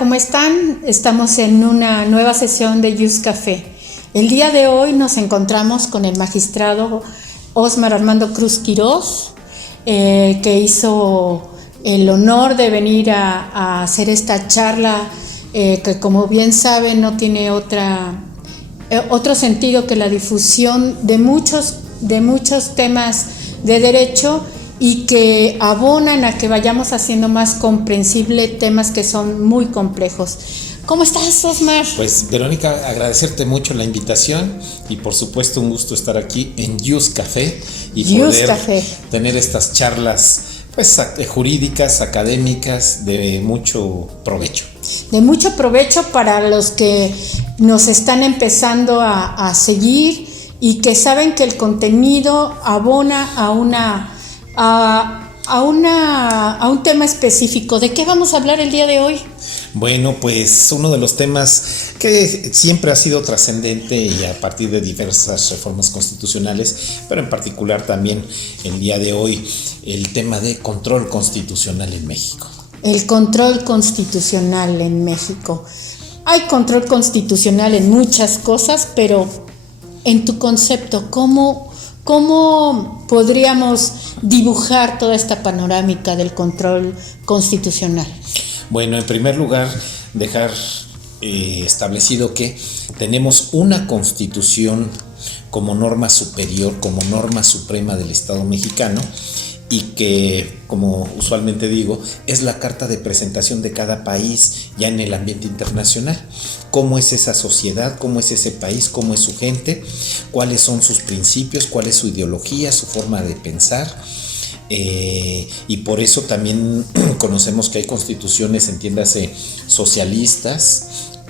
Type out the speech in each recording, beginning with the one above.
¿cómo están? Estamos en una nueva sesión de Just Café. El día de hoy nos encontramos con el magistrado Osmar Armando Cruz Quirós, que hizo el honor de venir a hacer esta charla, que como bien saben no tiene otro sentido que la difusión de muchos temas de derecho y que abonan a que vayamos haciendo más comprensible temas que son muy complejos. ¿Cómo estás, Osmar? Pues, Verónica, agradecerte mucho la invitación y por supuesto un gusto estar aquí en Just Café y poder tener estas charlas pues jurídicas, académicas, de mucho provecho. De mucho provecho para los que nos están empezando a seguir y que saben que el contenido abona a un tema específico. ¿De qué vamos a hablar el día de hoy? Bueno, pues uno de los temas que siempre ha sido trascendente y a partir de diversas reformas constitucionales, pero en particular también el día de hoy, el tema de control constitucional en México. El control constitucional en México. Hay control constitucional en muchas cosas, pero en tu concepto, ¿cómo podríamos dibujar toda esta panorámica del control constitucional? Bueno, en primer lugar, dejar establecido que tenemos una constitución como norma superior, como norma suprema del Estado mexicano, y que, como usualmente digo, es la carta de presentación de cada país ya en el ambiente internacional. Cómo es esa sociedad, cómo es ese país, cómo es su gente, cuáles son sus principios, cuál es su ideología, su forma de pensar. Y por eso también conocemos que hay constituciones, entiéndase socialistas,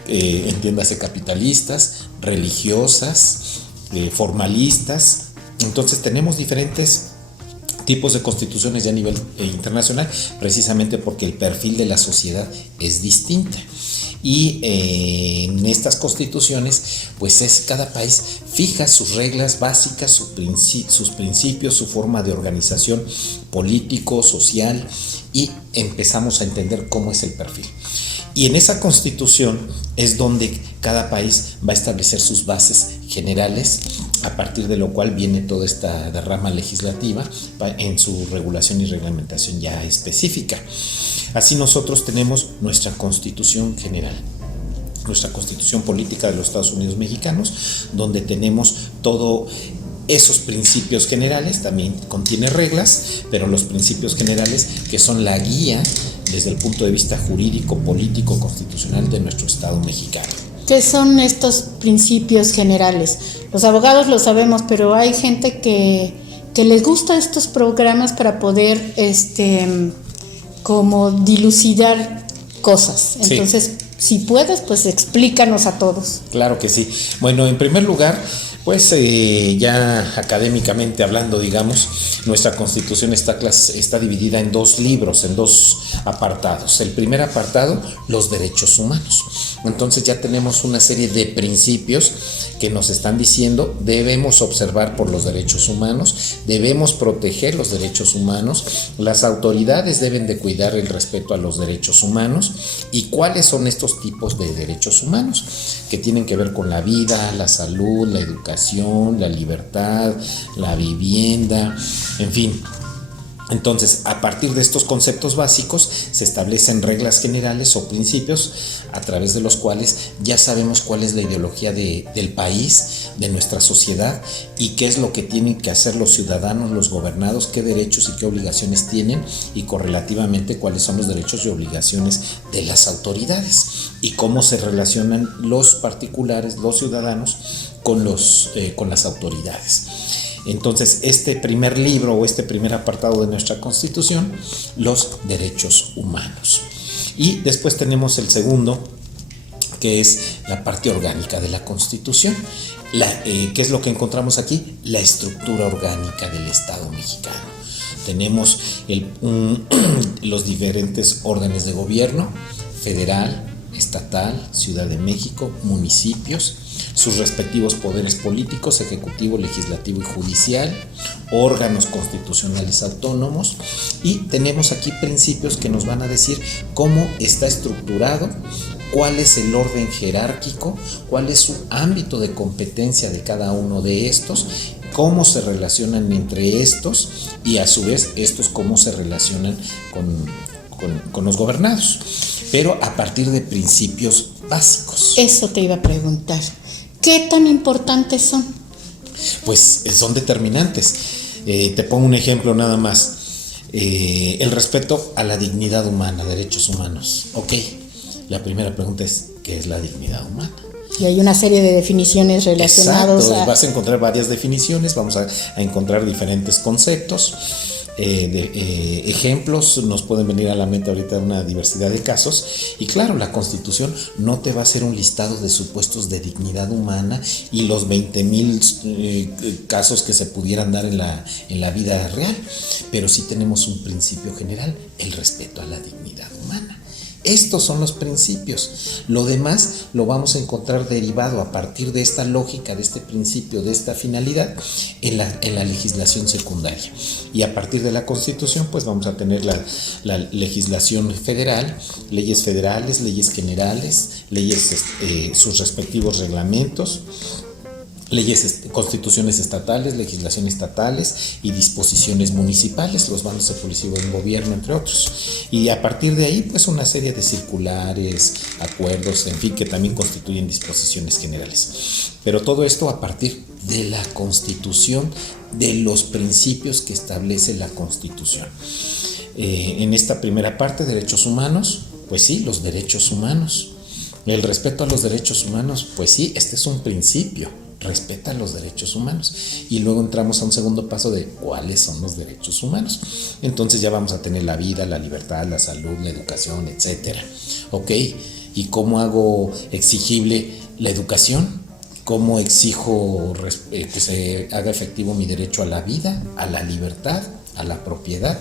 entiéndase capitalistas, religiosas, formalistas. Entonces tenemos diferentes tipos de constituciones ya a nivel internacional, precisamente porque el perfil de la sociedad es distinta. Y en estas constituciones, pues cada país fija sus reglas básicas, sus principios, su forma de organización político, social, y empezamos a entender cómo es el perfil. Y en esa constitución es donde cada país va a establecer sus bases generales, a partir de lo cual viene toda esta rama legislativa en su regulación y reglamentación ya específica. Así nosotros tenemos nuestra Constitución General, nuestra Constitución Política de los Estados Unidos Mexicanos, donde tenemos todos esos principios generales, también contiene reglas, pero los principios generales que son la guía desde el punto de vista jurídico, político, constitucional de nuestro Estado mexicano. ¿Qué son estos principios generales? Los abogados lo sabemos, pero hay gente que les gusta estos programas para poder como dilucidar cosas. Entonces, si puedes, pues explícanos a todos. Claro que sí. Bueno, en primer lugar, pues ya académicamente hablando, digamos, nuestra Constitución está dividida en dos libros, en dos apartados. El primer apartado, los derechos humanos. Entonces ya tenemos una serie de principios que nos están diciendo debemos observar por los derechos humanos, debemos proteger los derechos humanos, las autoridades deben de cuidar el respeto a los derechos humanos. ¿Y cuáles son estos tipos de derechos humanos? Que tienen que ver con la vida, la salud, la educación, la libertad, la vivienda, en fin. Entonces, a partir de estos conceptos básicos se establecen reglas generales o principios a través de los cuales ya sabemos cuál es la ideología del país, de nuestra sociedad, y qué es lo que tienen que hacer los ciudadanos, los gobernados, qué derechos y qué obligaciones tienen, y correlativamente cuáles son los derechos y obligaciones de las autoridades, y cómo se relacionan los particulares, los ciudadanos, con las autoridades. Entonces, este primer libro o este primer apartado de nuestra Constitución, los derechos humanos. Y después tenemos el segundo, que es la parte orgánica de la Constitución. ¿Qué es lo que encontramos aquí? La estructura orgánica del Estado mexicano. Tenemos los diferentes órdenes de gobierno: federal, estatal, Ciudad de México, municipios, sus respectivos poderes políticos, ejecutivo, legislativo y judicial, órganos constitucionales autónomos, y tenemos aquí principios que nos van a decir cómo está estructurado, cuál es el orden jerárquico, cuál es su ámbito de competencia de cada uno de estos, cómo se relacionan entre estos y a su vez estos cómo se relacionan con los gobernados, pero a partir de principios básicos. Eso te iba a preguntar. ¿Qué tan importantes son? Pues son determinantes. Te pongo un ejemplo nada más. El respeto a la dignidad humana, derechos humanos. Ok, la primera pregunta es, ¿qué es la dignidad humana? Y hay una serie de definiciones relacionadas. Exacto, vas a encontrar varias definiciones, vamos a encontrar diferentes conceptos. Ejemplos nos pueden venir a la mente ahorita una diversidad de casos, y claro, la Constitución no te va a hacer un listado de supuestos de dignidad humana y los 20,000 casos que se pudieran dar en la vida real, pero sí tenemos un principio general, el respeto a la dignidad humana. Estos son los principios. Lo demás lo vamos a encontrar derivado a partir de esta lógica, de este principio, de esta finalidad en la legislación secundaria. Y a partir de la Constitución, pues vamos a tener la legislación federal, leyes federales, leyes generales, leyes, sus respectivos reglamentos, leyes, constituciones estatales, legislación estatales y disposiciones municipales, los bandos de policía y buen gobierno, entre otros. Y a partir de ahí, pues una serie de circulares, acuerdos, en fin, que también constituyen disposiciones generales. Pero todo esto a partir de la Constitución, de los principios que establece la Constitución. En esta primera parte, derechos humanos, pues sí, los derechos humanos. El respeto a los derechos humanos, pues sí, este es un principio. Respeta los derechos humanos, y luego entramos a un segundo paso de cuáles son los derechos humanos. Entonces ya vamos a tener la vida, la libertad, la salud, la educación, etcétera. Ok, ¿y cómo hago exigible la educación? ¿Cómo exijo que se haga efectivo mi derecho a la vida, a la libertad, a la propiedad?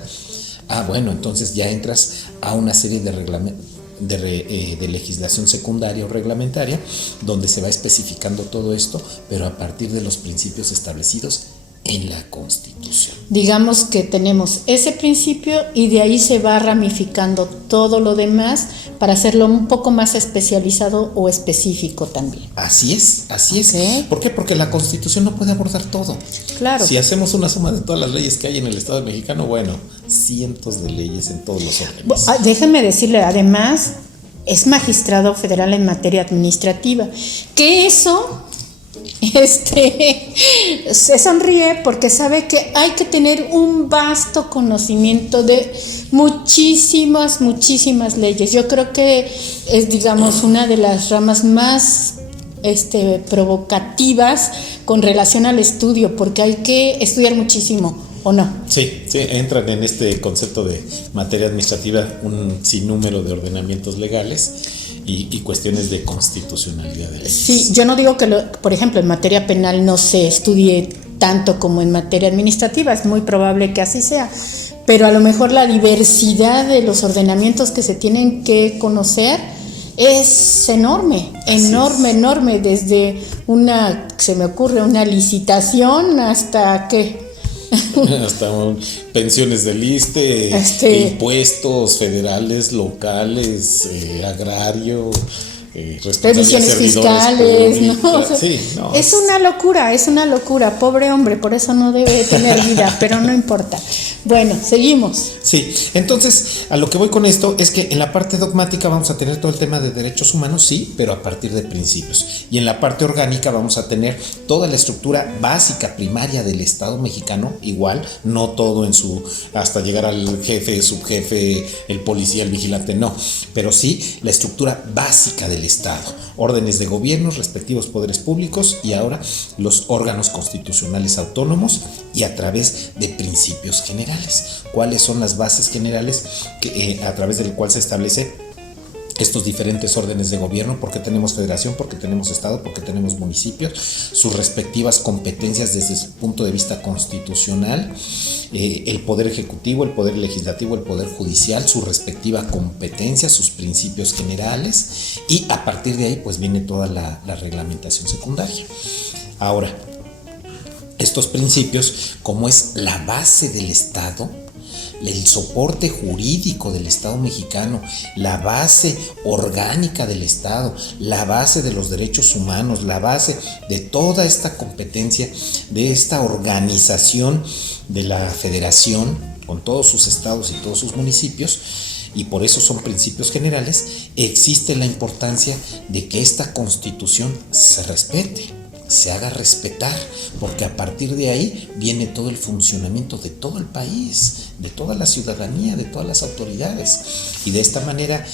Bueno, entonces ya entras a una serie de reglamentos, de legislación secundaria o reglamentaria, donde se va especificando todo esto, pero a partir de los principios establecidos en la Constitución. Digamos que tenemos ese principio y de ahí se va ramificando todo lo demás para hacerlo un poco más especializado o específico también. Así es, así es. Okay. ¿Por qué? Porque la Constitución no puede abordar todo. Claro. Si hacemos una suma de todas las leyes que hay en el Estado mexicano, bueno, cientos de leyes en todos los órdenes. Déjeme decirle, además, es magistrado federal en materia administrativa, que eso se sonríe porque sabe que hay que tener un vasto conocimiento de muchísimas leyes. Yo creo que es, digamos, una de las ramas más provocativas con relación al estudio, porque hay que estudiar muchísimo, ¿o no? Sí, entran en este concepto de materia administrativa un sinnúmero de ordenamientos legales y cuestiones de constitucionalidad de leyes. Sí, yo no digo que, por ejemplo, en materia penal no se estudie tanto como en materia administrativa, es muy probable que así sea, pero a lo mejor la diversidad de los ordenamientos que se tienen que conocer es enorme, enorme, desde se me ocurre, una licitación hasta hasta pensiones del ISSSTE, impuestos federales, locales, agrario, revisiones fiscales, ¿no? Sí, no, es una locura, pobre hombre, por eso no debe tener vida, pero no importa. Bueno, seguimos. Sí, entonces a lo que voy con esto es que en la parte dogmática vamos a tener todo el tema de derechos humanos, sí, pero a partir de principios. Y en la parte orgánica vamos a tener toda la estructura básica, primaria del Estado mexicano, igual, no todo hasta llegar al jefe, subjefe, el policía, el vigilante, no, pero sí la estructura básica del Estado, órdenes de gobierno, respectivos poderes públicos y ahora los órganos constitucionales autónomos, y a través de principios generales. ¿Cuáles son las bases generales a través del cual se establece estos diferentes órdenes de gobierno? ¿Por qué tenemos federación? ¿Por qué tenemos estado? ¿Por qué tenemos municipios? Sus respectivas competencias desde su punto de vista constitucional, el poder ejecutivo, el poder legislativo, el poder judicial, su respectiva competencia, sus principios generales, y a partir de ahí pues viene toda la reglamentación secundaria. Ahora, estos principios, como es la base del Estado, el soporte jurídico del Estado mexicano, la base orgánica del Estado, la base de los derechos humanos, la base de toda esta competencia, de esta organización de la federación con todos sus estados y todos sus municipios, y por eso son principios generales. Existe la importancia de que esta Constitución se respete, se haga respetar, porque a partir de ahí viene todo el funcionamiento de todo el país, de toda la ciudadanía, de todas las autoridades. Y de esta manera,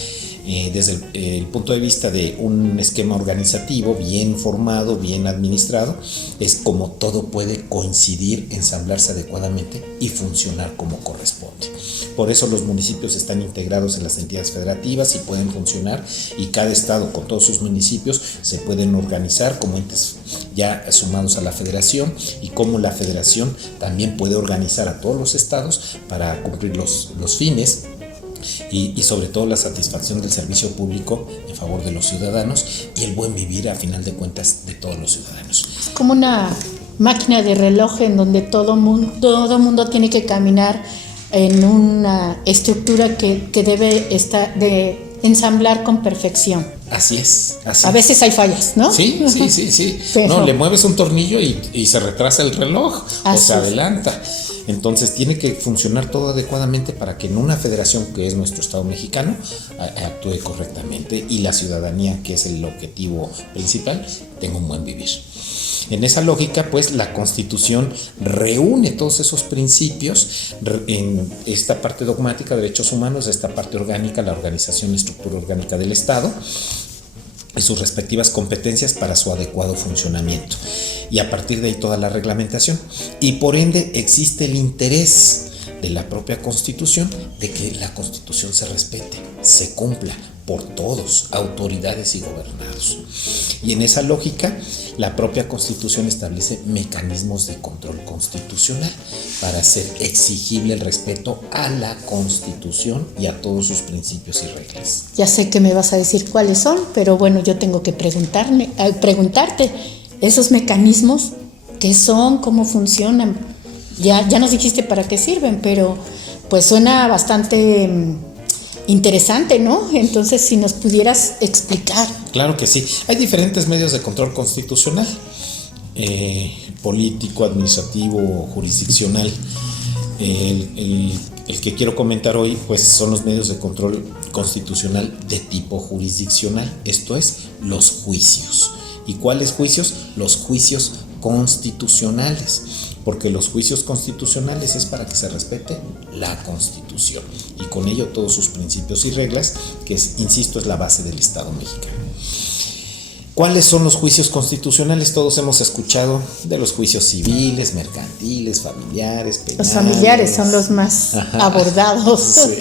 desde el punto de vista de un esquema organizativo bien formado, bien administrado, es como todo puede coincidir, ensamblarse adecuadamente y funcionar como corresponde. Por eso los municipios están integrados en las entidades federativas y pueden funcionar, y cada estado con todos sus municipios se pueden organizar como entes ya sumados a la federación, y como la federación también puede organizar a todos los estados para cumplir los fines y sobre todo la satisfacción del servicio público en favor de los ciudadanos y el buen vivir a final de cuentas de todos los ciudadanos. Es como una máquina de reloj en donde todo mundo tiene que caminar en una estructura que debe estar de ensamblar con perfección. Así es. A veces hay fallas, ¿no? Sí. Pero no, le mueves un tornillo y se retrasa el reloj o se adelanta. Entonces tiene que funcionar todo adecuadamente para que en una federación, que es nuestro Estado mexicano, actúe correctamente, y la ciudadanía, que es el objetivo principal, tenga un buen vivir. En esa lógica, pues, la Constitución reúne todos esos principios en esta parte dogmática, derechos humanos, esta parte orgánica, la organización y estructura orgánica del Estado, y sus respectivas competencias para su adecuado funcionamiento. Y a partir de ahí toda la reglamentación. Y por ende existe el interés de la propia Constitución de que la Constitución se respete, se cumpla por todos, autoridades y gobernados. Y en esa lógica, la propia Constitución establece mecanismos de control constitucional para hacer exigible el respeto a la Constitución y a todos sus principios y reglas. Ya sé que me vas a decir cuáles son, pero bueno, yo tengo que preguntarte, esos mecanismos, ¿qué son? ¿Cómo funcionan? Ya nos dijiste para qué sirven, pero pues suena bastante interesante, ¿no? Entonces, si nos pudieras explicar. Claro que sí. Hay diferentes medios de control constitucional, político, administrativo, jurisdiccional. El que quiero comentar hoy, pues, son los medios de control constitucional de tipo jurisdiccional, esto es, los juicios. ¿Y cuáles juicios? Los juicios constitucionales, porque los juicios constitucionales es para que se respete la Constitución y con ello todos sus principios y reglas, que insisto, es la base del Estado mexicano. ¿Cuáles son los juicios constitucionales? Todos hemos escuchado de los juicios civiles, mercantiles, familiares, penales. Los familiares son los más abordados. Sí.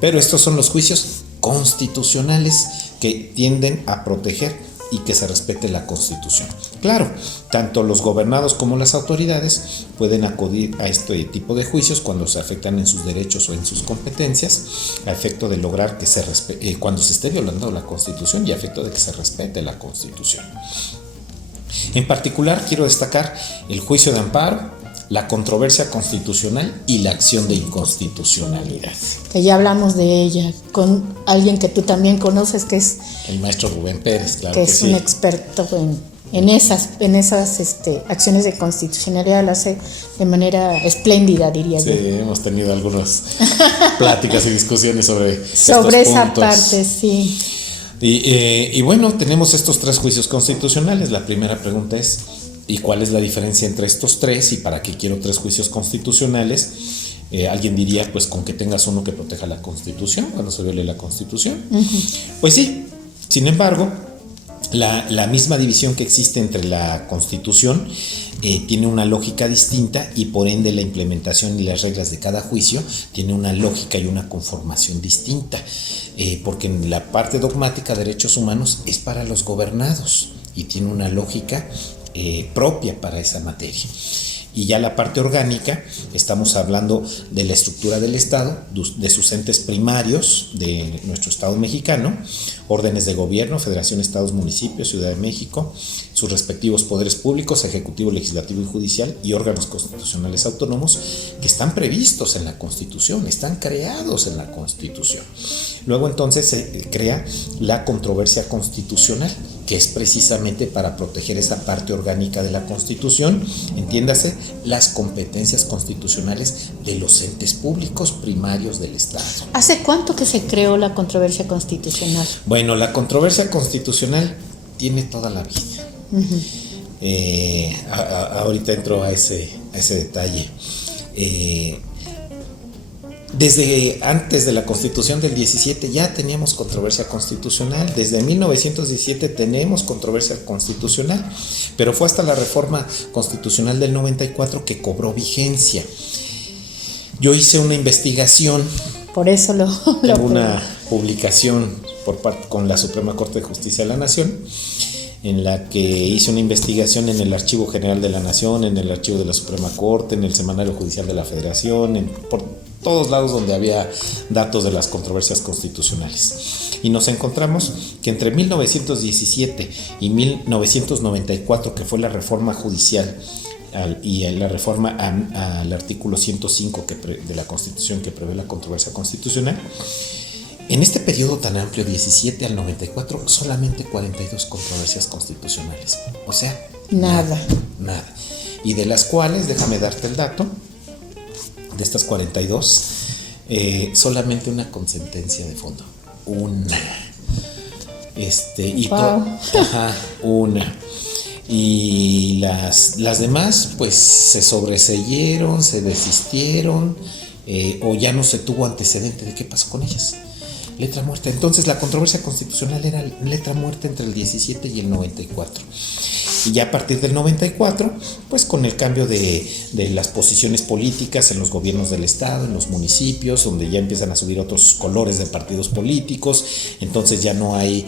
Pero estos son los juicios constitucionales que tienden a proteger y que se respete la Constitución. Claro, tanto los gobernados como las autoridades pueden acudir a este tipo de juicios cuando se afectan en sus derechos o en sus competencias, a efecto de lograr que se respete, cuando se esté violando la Constitución y a efecto de que se respete la Constitución. En particular, quiero destacar el juicio de amparo, la controversia constitucional y la acción de inconstitucionalidad. Que ya hablamos de ella con alguien que tú también conoces, que es el maestro Rubén Pérez, claro que es un experto en esas acciones de constitucionalidad. Lo hace de manera espléndida, diría yo. Sí, hemos tenido algunas pláticas y discusiones sobre esa puntos. parte, sí. Y bueno, tenemos estos tres juicios constitucionales. La primera pregunta es: ¿y cuál es la diferencia entre estos tres? ¿Y para qué quiero tres juicios constitucionales? Alguien diría, pues con que tengas uno que proteja la Constitución cuando se viole la Constitución. Uh-huh. Pues sí, sin embargo, la misma división que existe entre la Constitución tiene una lógica distinta, y por ende la implementación y las reglas de cada juicio tiene una lógica y una conformación distinta, porque en la parte dogmática de derechos humanos es para los gobernados y tiene una lógica propia para esa materia. Y ya la parte orgánica, estamos hablando de la estructura del Estado, de sus entes primarios de nuestro Estado mexicano, órdenes de gobierno, federación, estados, municipios, Ciudad de México, sus respectivos poderes públicos, ejecutivo, legislativo y judicial, y órganos constitucionales autónomos que están previstos en la Constitución, están creados en la Constitución. Luego entonces se crea la controversia constitucional, que es precisamente para proteger esa parte orgánica de la Constitución, entiéndase, las competencias constitucionales de los entes públicos primarios del Estado. ¿Hace cuánto que se creó la controversia constitucional? Bueno, la controversia constitucional tiene toda la vida. Ahorita entro a ese detalle. Desde antes de la Constitución del 17 ya teníamos controversia constitucional, desde 1917 tenemos controversia constitucional, pero fue hasta la reforma constitucional del 94 que cobró vigencia. Yo hice una investigación, por eso tengo una publicación con la Suprema Corte de Justicia de la Nación, en la que hice una investigación en el Archivo General de la Nación, en el Archivo de la Suprema Corte, en el Semanario Judicial de la Federación, por todos lados donde había datos de las controversias constitucionales. Y nos encontramos que entre 1917 y 1994, que fue la reforma judicial y la reforma al artículo 105 de la Constitución que prevé la controversia constitucional, en este periodo tan amplio, 17 al 94, solamente 42 controversias constitucionales. O sea, nada. Y de las cuales, déjame darte el dato, de estas 42, solamente una con sentencia de fondo. Una. Una. Y las demás, pues, se sobreseyeron, se desistieron, o ya no se tuvo antecedente de qué pasó con ellas. Letra muerta. Entonces la controversia constitucional era letra muerta entre el 17 y el 94. Y ya a partir del 94, pues con el cambio de las posiciones políticas en los gobiernos del Estado, en los municipios, donde ya empiezan a subir otros colores de partidos políticos, entonces ya no hay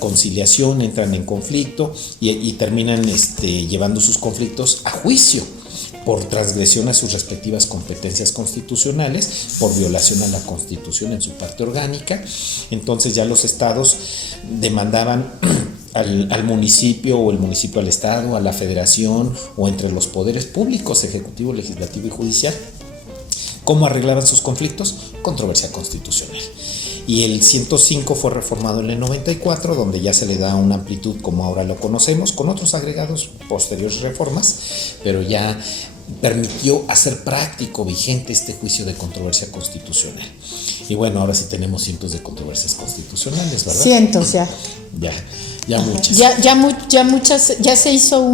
conciliación, entran en conflicto y terminan llevando sus conflictos a juicio por transgresión a sus respectivas competencias constitucionales, por violación a la Constitución en su parte orgánica. Entonces ya los estados demandaban al municipio, o el municipio al estado, a la federación, o entre los poderes públicos, ejecutivo, legislativo y judicial. ¿Cómo arreglaban sus conflictos? Controversia constitucional. Y el 105 fue reformado en el 94, donde ya se le da una amplitud como ahora lo conocemos, con otros agregados posteriores reformas, pero ya permitió hacer práctico, vigente este juicio de controversia constitucional. Y bueno, ahora sí tenemos cientos de controversias constitucionales, ¿verdad? Cientos ya. Ya muchas. Ya muchas, ya se hizo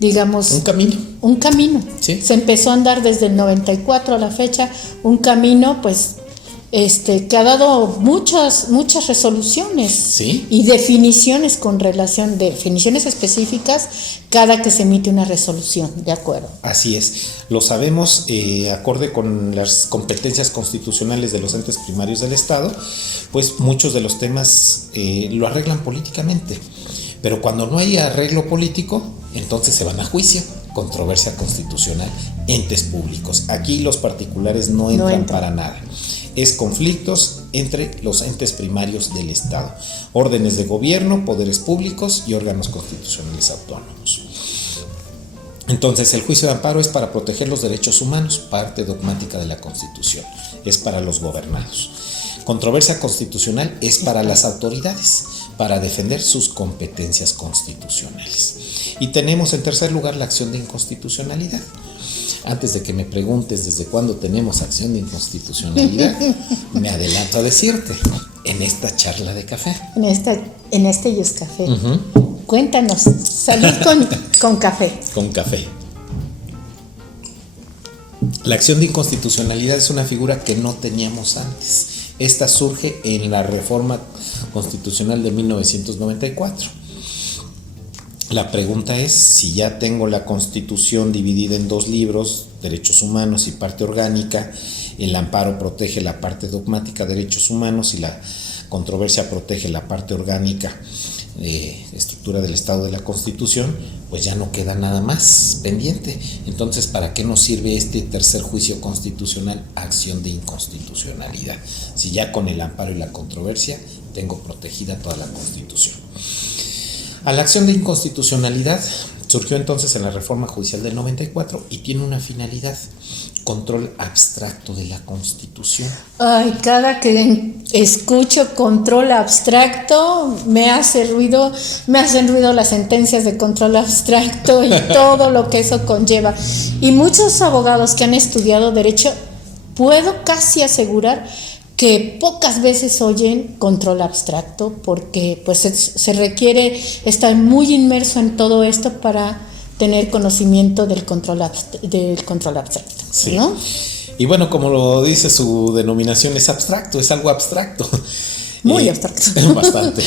digamos, un camino. ¿Sí? Se empezó a andar desde el 94 a la fecha, un camino pues que ha dado muchas resoluciones. ¿Sí? Y definiciones definiciones específicas cada que se emite una resolución, ¿de acuerdo? Así es, lo sabemos, acorde con las competencias constitucionales de los entes primarios del Estado, pues muchos de los temas lo arreglan políticamente, pero cuando no hay arreglo político, entonces se van a juicio. Controversia constitucional, entes públicos. Aquí los particulares no entran para nada. Es conflictos entre los entes primarios del Estado, órdenes de gobierno, poderes públicos y órganos constitucionales autónomos. Entonces, el juicio de amparo es para proteger los derechos humanos, parte dogmática de la Constitución, es para los gobernados. Controversia constitucional es para las autoridades, para defender sus competencias constitucionales. Y tenemos en tercer lugar la acción de inconstitucionalidad. Antes de que me preguntes desde cuándo tenemos acción de inconstitucionalidad, me adelanto a decirte, en esta charla de café. En este Just Café. Cuéntanos, salud con café. Con café. La acción de inconstitucionalidad es una figura que no teníamos antes. Esta surge en la reforma constitucional de 1994. La pregunta es, si ya tengo la Constitución dividida en dos libros, derechos humanos y parte orgánica, el amparo protege la parte dogmática, derechos humanos, y la controversia protege la parte orgánica, estructura del Estado de la Constitución, pues ya no queda nada más pendiente. Entonces, ¿para qué nos sirve este tercer juicio constitucional? Acción de inconstitucionalidad. Si ya con el amparo y la controversia tengo protegida toda la Constitución. A la acción de inconstitucionalidad surgió entonces en la reforma judicial del 94 y tiene una finalidad: control abstracto de la Constitución. Ay, cada que escucho control abstracto me hacen ruido las sentencias de control abstracto y todo lo que eso conlleva. Y muchos abogados que han estudiado derecho, puedo casi asegurar que pocas veces oyen control abstracto, porque pues se requiere estar muy inmerso en todo esto para tener conocimiento del control abstracto, sí, ¿no? Y bueno, como lo dice su denominación, es abstracto, es algo abstracto. Muy abstracto. Bastante.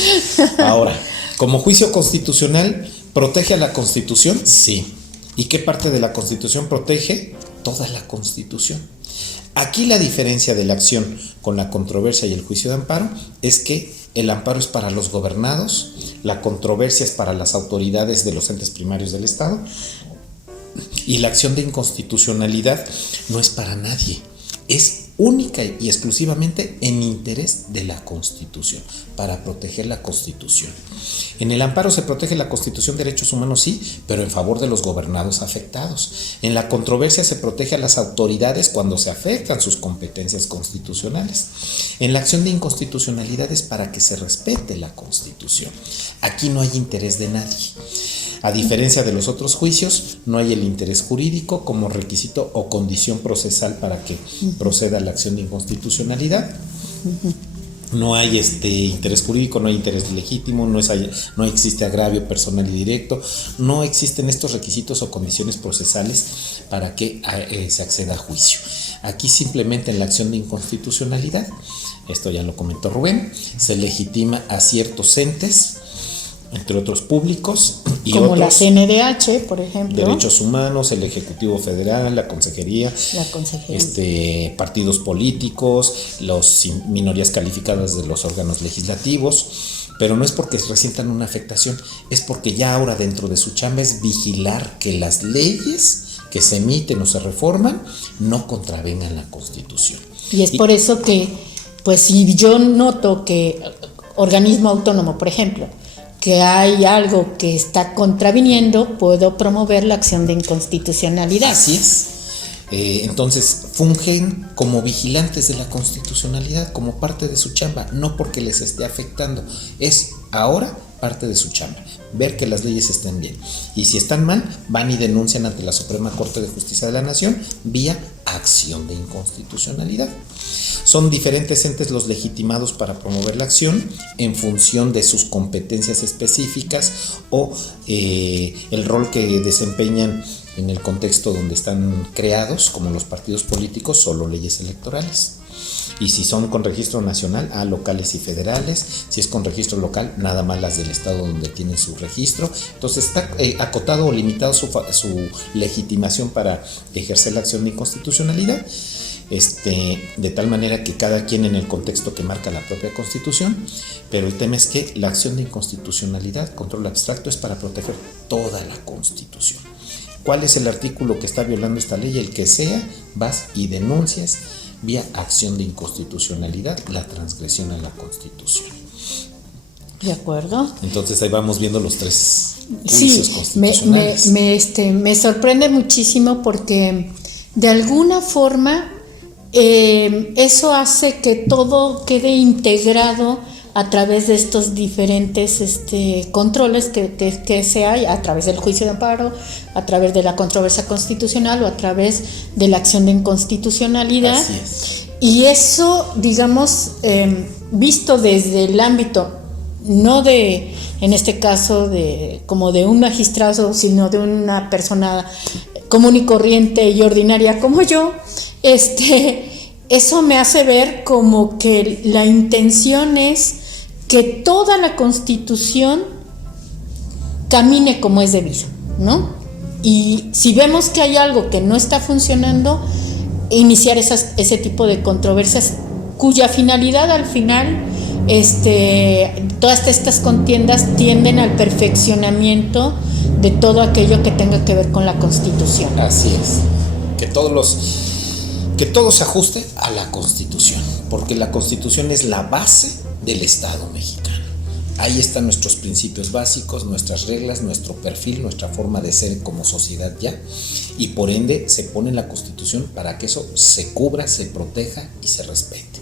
Ahora, como juicio constitucional, ¿protege a la Constitución? Sí. ¿Y qué parte de la Constitución protege? Toda la Constitución. Aquí la diferencia de la acción con la controversia y el juicio de amparo es que el amparo es para los gobernados, la controversia es para las autoridades de los entes primarios del Estado, y la acción de inconstitucionalidad no es para nadie, es única y exclusivamente en interés de la Constitución, para proteger la Constitución. En el amparo se protege la Constitución, derechos humanos, sí, pero en favor de los gobernados afectados. En la controversia se protege a las autoridades cuando se afectan sus competencias constitucionales. En la acción de inconstitucionalidad es para que se respete la Constitución. Aquí no hay interés de nadie. A diferencia de los otros juicios, no hay el interés jurídico como requisito o condición procesal para que proceda la acción de inconstitucionalidad. No hay interés jurídico, no hay interés legítimo, no existe agravio personal y directo, no existen estos requisitos o condiciones procesales para que se acceda a juicio. Aquí simplemente en la acción de inconstitucionalidad, esto ya lo comentó Rubén, se legitima a ciertos entes, entre otros públicos y como otros, la CNDH, por ejemplo, derechos humanos, el Ejecutivo Federal, la Consejería, partidos políticos, las minorías calificadas de los órganos legislativos, pero no es porque resientan una afectación, es porque ya ahora dentro de su chamba es vigilar que las leyes que se emiten o se reforman no contravengan la Constitución. Y es por eso que, pues si yo noto que organismo autónomo, por ejemplo, que hay algo que está contraviniendo, puedo promover la acción de inconstitucionalidad. Así es. Entonces fungen como vigilantes de la constitucionalidad, como parte de su chamba, no porque les esté afectando, es ahora parte de su chamba, ver que las leyes estén bien, y si están mal, van y denuncian ante la Suprema Corte de Justicia de la Nación vía acción de inconstitucionalidad. Son diferentes entes los legitimados para promover la acción en función de sus competencias específicas o el rol que desempeñan en el contexto donde están creados, como los partidos políticos, solo leyes electorales. Y si son con registro nacional, locales y federales. Si es con registro local, nada más las del estado donde tienen su registro. Entonces está acotado o limitado su legitimación para ejercer la acción de inconstitucionalidad, de tal manera que cada quien en el contexto que marca la propia Constitución. Pero el tema es que la acción de inconstitucionalidad, control abstracto, es para proteger toda la Constitución. ¿Cuál es el artículo que está violando esta ley? El que sea, vas y denuncias vía acción de inconstitucionalidad la transgresión a la Constitución. ¿De acuerdo? Entonces ahí vamos viendo los tres juicios constitucionales. Me sorprende muchísimo porque de alguna forma eso hace que todo quede integrado a través de estos diferentes controles que se hay a través del juicio de amparo, a través de la controversia constitucional o a través de la acción de inconstitucionalidad. Así es. Y eso, digamos, visto desde el ámbito, no de, en este caso, como de un magistrado, sino de una persona común y corriente y ordinaria como yo, eso me hace ver como que la intención es que toda la Constitución camine como es debido, ¿no? Y si vemos que hay algo que no está funcionando, iniciar ese tipo de controversias cuya finalidad al final todas estas contiendas tienden al perfeccionamiento de todo aquello que tenga que ver con la Constitución. Así es, que todo se ajuste a la Constitución, porque la Constitución es la base del Estado mexicano. Ahí están nuestros principios básicos, nuestras reglas, nuestro perfil, nuestra forma de ser como sociedad ya, y por ende se pone en la Constitución para que eso se cubra, se proteja y se respete.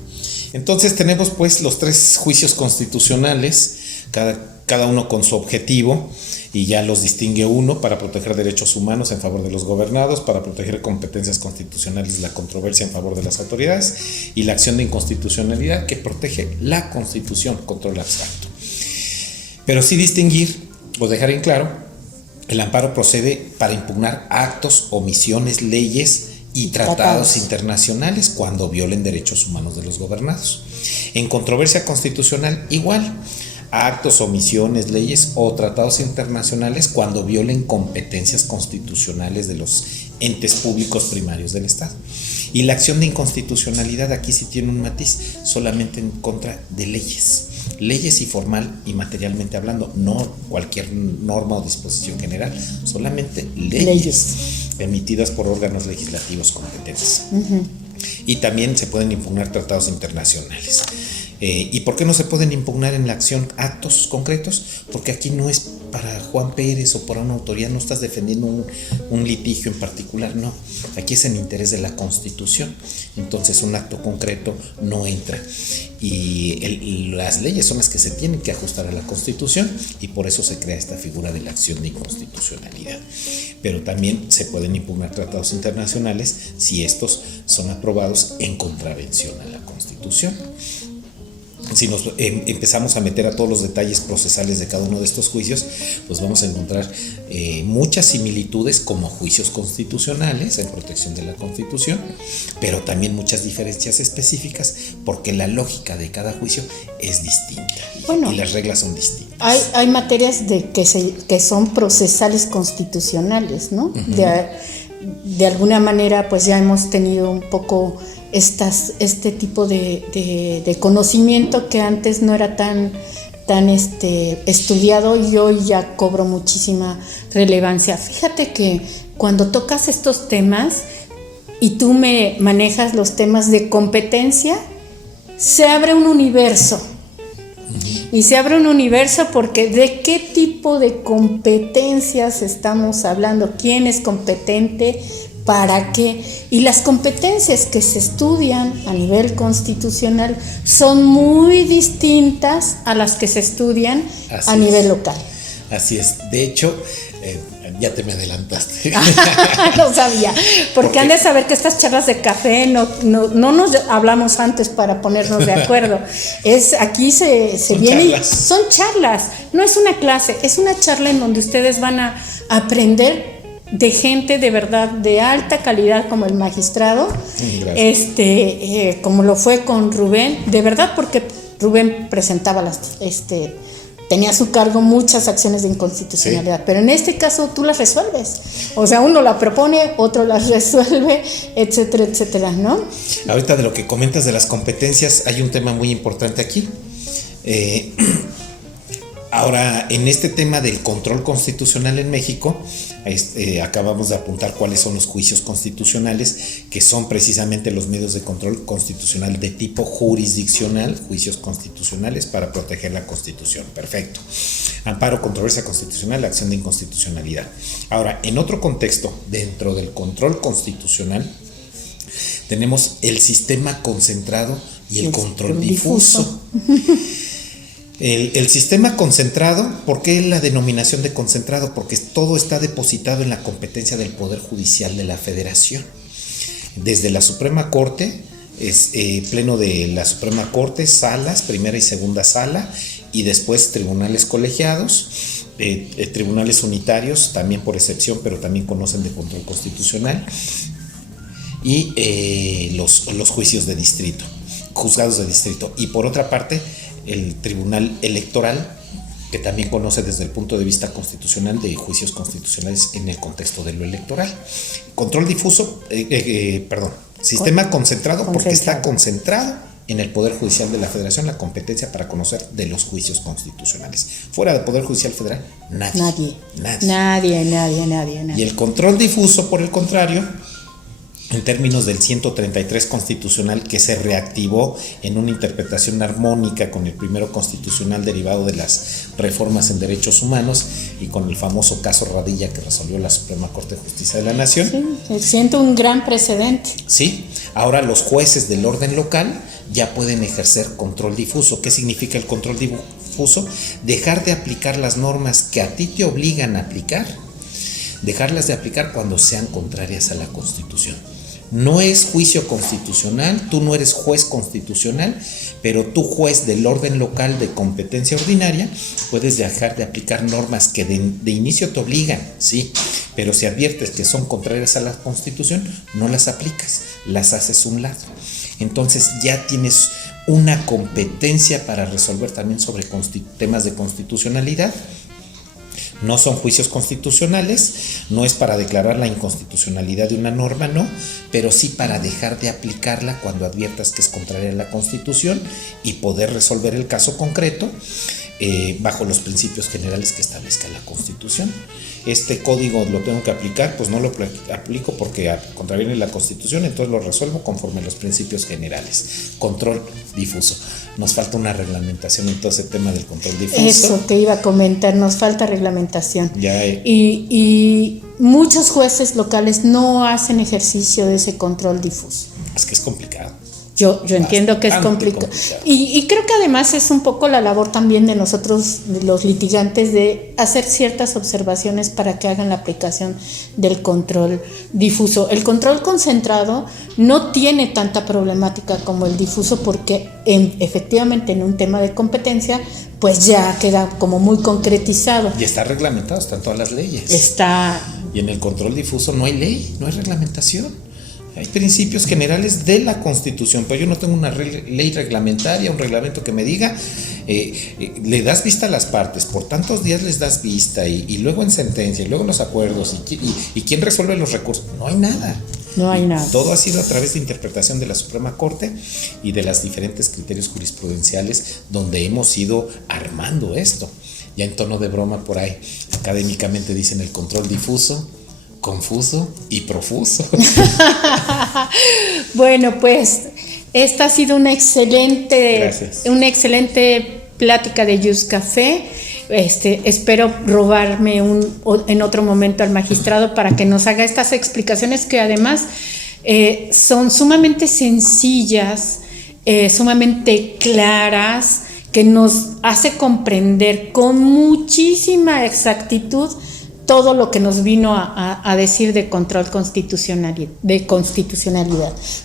Entonces tenemos pues los 3 juicios constitucionales, cada uno con su objetivo, y ya los distingue uno: para proteger derechos humanos en favor de los gobernados, para proteger competencias constitucionales, la controversia en favor de las autoridades, y la acción de inconstitucionalidad, que protege la Constitución, control abstracto. Pero sí distinguir o dejar en claro, el amparo procede para impugnar actos, omisiones, leyes y tratados internacionales cuando violen derechos humanos de los gobernados. En controversia constitucional, igual, actos, omisiones, leyes o tratados internacionales cuando violen competencias constitucionales de los entes públicos primarios del Estado. Y la acción de inconstitucionalidad aquí sí tiene un matiz, solamente en contra de leyes y formal y materialmente hablando, no cualquier norma o disposición general, solamente leyes emitidas por órganos legislativos competentes. Y también se pueden impugnar tratados internacionales. ¿Y por qué no se pueden impugnar en la acción actos concretos? Porque aquí no es para Juan Pérez o para una autoridad, no estás defendiendo un litigio en particular, no. Aquí es en interés de la Constitución. Entonces un acto concreto no entra. Y las leyes son las que se tienen que ajustar a la Constitución, y por eso se crea esta figura de la acción de inconstitucionalidad. Pero también se pueden impugnar tratados internacionales si estos son aprobados en contravención a la Constitución. Si nos empezamos a meter a todos los detalles procesales de cada uno de estos juicios, pues vamos a encontrar muchas similitudes como juicios constitucionales en protección de la Constitución, pero también muchas diferencias específicas, porque la lógica de cada juicio es distinta, y las reglas son distintas. Hay materias que son procesales constitucionales, ¿no? De alguna manera pues ya hemos tenido un poco este tipo de conocimiento que antes no era tan estudiado, y hoy ya cobró muchísima relevancia. Fíjate que cuando tocas estos temas y tú me manejas los temas de competencia, se abre un universo. Y se abre un universo porque ¿de qué tipo de competencias estamos hablando? ¿Quién es competente? ¿Para qué? Y las competencias que se estudian a nivel constitucional son muy distintas a las que se estudian a nivel local. Así es. De hecho, ya te me adelantaste. Lo sabía. Porque han de saber que estas charlas de café no nos hablamos antes para ponernos de acuerdo. Aquí se viene. Son charlas. No es una clase, es una charla en donde ustedes van a aprender de gente de verdad de alta calidad, como el magistrado, como lo fue con Rubén, de verdad, porque Rubén presentaba tenía a su cargo muchas acciones de inconstitucionalidad, pero en este caso tú las resuelves. O sea, uno la propone, otro las resuelve, etcétera, etcétera, ¿no? Ahorita de lo que comentas de las competencias, hay un tema muy importante aquí. Ahora, en este tema del control constitucional en México, acabamos de apuntar cuáles son los juicios constitucionales, que son precisamente los medios de control constitucional de tipo jurisdiccional, juicios constitucionales para proteger la Constitución. Perfecto. Amparo, controversia constitucional, acción de inconstitucionalidad. Ahora, en otro contexto, dentro del control constitucional, tenemos el sistema concentrado y el control difuso. El sistema concentrado, ¿por qué la denominación de concentrado? Porque todo está depositado en la competencia del Poder Judicial de la Federación. Desde la Suprema Corte, pleno de la Suprema Corte, salas, primera y segunda sala, y después tribunales colegiados, tribunales unitarios, también por excepción, pero también conocen de control constitucional, y los juicios de distrito, juzgados de distrito. Y por otra parte, el Tribunal Electoral, que también conoce desde el punto de vista constitucional de juicios constitucionales en el contexto de lo electoral. Control difuso, sistema concentrado, porque está concentrado en el Poder Judicial de la Federación la competencia para conocer de los juicios constitucionales. Fuera del Poder Judicial Federal, nadie. Nadie. Y el control difuso, por el contrario, en términos del 133 constitucional, que se reactivó en una interpretación armónica con el primero constitucional derivado de las reformas en derechos humanos y con el famoso caso Radilla que resolvió la Suprema Corte de Justicia de la Nación. Sí, siento un gran precedente. Sí, ahora los jueces del orden local ya pueden ejercer control difuso. ¿Qué significa el control difuso? Dejar de aplicar las normas que a ti te obligan a aplicar, dejarlas de aplicar cuando sean contrarias a la Constitución. No es juicio constitucional, tú no eres juez constitucional, pero tú, juez del orden local de competencia ordinaria, puedes dejar de aplicar normas que de inicio te obligan, sí, pero si adviertes que son contrarias a la Constitución, no las aplicas, las haces a un lado. Entonces ya tienes una competencia para resolver también sobre temas de constitucionalidad. No son juicios constitucionales, no es para declarar la inconstitucionalidad de una norma, no, pero sí para dejar de aplicarla cuando adviertas que es contraria a la Constitución y poder resolver el caso concreto bajo los principios generales que establezca la Constitución. Este código lo tengo que aplicar, pues no lo aplico porque contraviene la Constitución, entonces lo resuelvo conforme a los principios generales. Control difuso. Nos falta una reglamentación en todo ese tema del control difuso. Eso te iba a comentar, nos falta reglamentación. Y muchos jueces locales no hacen ejercicio de ese control difuso. Es que es complicado. Yo entiendo que es complicado. Y creo que además es un poco la labor también de nosotros, de los litigantes, de hacer ciertas observaciones para que hagan la aplicación del control difuso. El control concentrado no tiene tanta problemática como el difuso porque efectivamente en un tema de competencia pues ya queda como muy concretizado. Y está reglamentado, están todas las leyes. Y en el control difuso no hay ley, no hay reglamentación. Hay principios generales de la Constitución, pero yo no tengo una ley reglamentaria, un reglamento que me diga, le das vista a las partes, por tantos días les das vista, y luego en sentencia, y luego los acuerdos, y quién resuelve los recursos. No hay nada. No hay nada. Todo ha sido a través de interpretación de la Suprema Corte y de los diferentes criterios jurisprudenciales donde hemos ido armando esto. Ya en tono de broma por ahí, académicamente dicen el control difuso, confuso y profuso. Bueno, pues esta ha sido una excelente plática de Just Café. Espero robarme en otro momento al magistrado para que nos haga estas explicaciones que además son sumamente sencillas, sumamente claras, que nos hace comprender con muchísima exactitud todo lo que nos vino a decir de control constitucionalidad.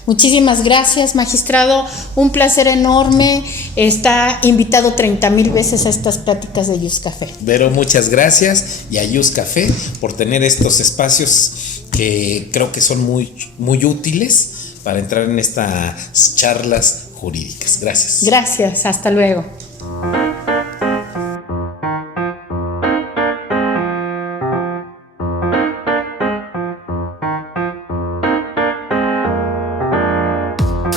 Muchísimas gracias, magistrado. Un placer enorme. Está invitado 30,000 veces a estas pláticas de Just Café. Vero, muchas gracias, y a Just Café por tener estos espacios que creo que son muy, muy útiles para entrar en estas charlas jurídicas. Gracias. Gracias. Hasta luego.